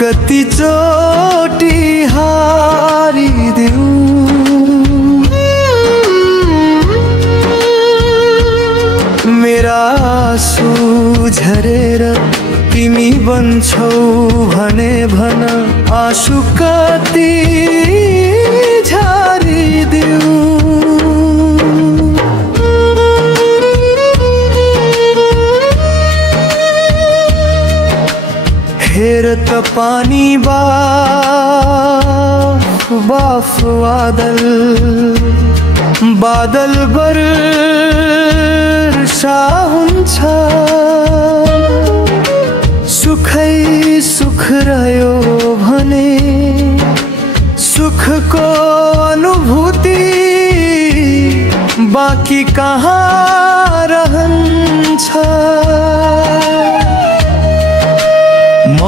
कति चोटी हारिदेऊ मेरा आँसु झरेर तिमी बन्छौ भने भन आँसु कति झारिदेऊ हेर त पानी बाफ बादल वर्षा हुन्छ सुखै सुख रह्यो भने सुखको अनुभूति बाँकी कहाँ रहन्छ म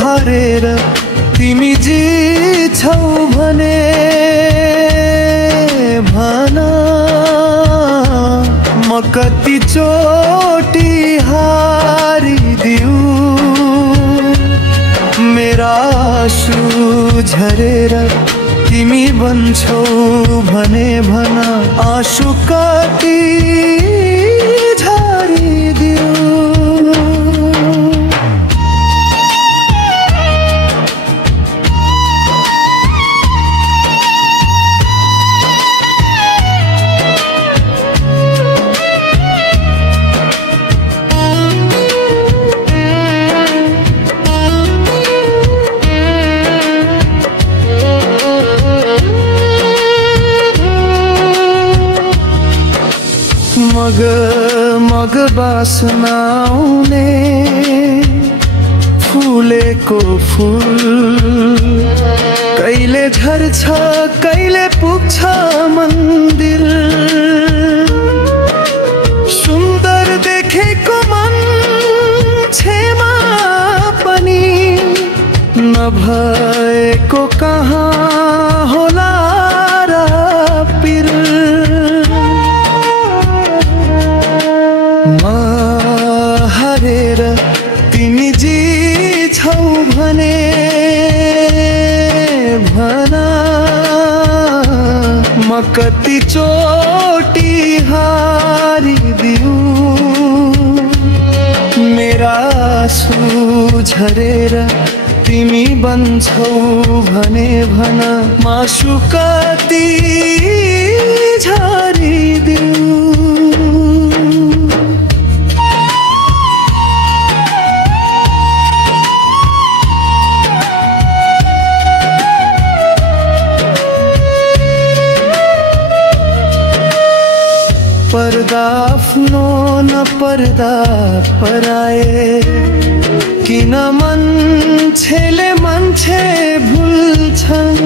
हरेर तिमी जिछौ भने भन म कति चोटी हारिदिऊ मेरा आँसु झरेर तिमी बन्छौ भने भन आँसु कति झारिदिऊ मग बासना आउने फुलेको फूल कहिले झर्छ कहिले पुग्छ मन्दिर सुन्दर देखेको मान्छेमा पनि नभएको कहाँ होला र पिर हरेर तिमी जिछौ भने भन म कति चोटी हारिदिऊ मेरा आँसु झरेर तिमी बन्छौ भने भन मासु कति झारिदिऊ पर्दा आफ्नो न पर्दा पराए किन मान्छेले मान्छे भुल्छन्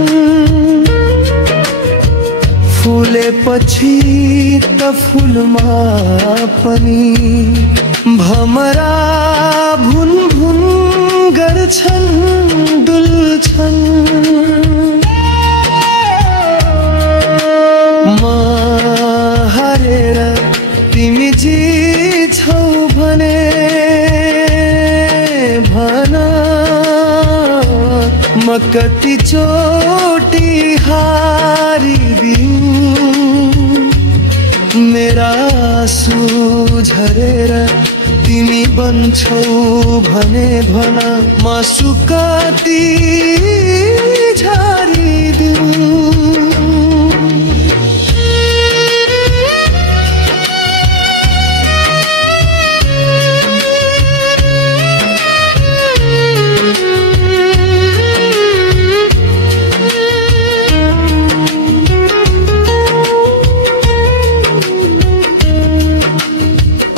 फुलेपछि त फुलमा पनि भमरा भुन भुन गर्छन् डुल्छन् हरेर तिमी जिछौ भने भन म कति चोटी हारिदिऊ मेरा आँसु झरेर तिमी बन्छौ भने भन मासु कति झारिदिऊ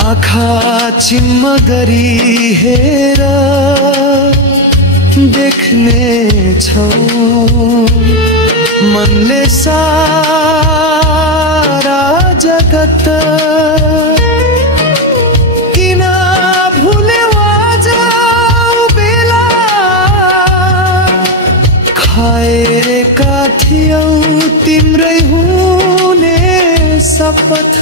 आँखा चिम्म गरी हेर देख्ने छौ मनले सारा जगत किन भुल्यौ आज बेला खाएका थियौ तिम्रै हुने शपथ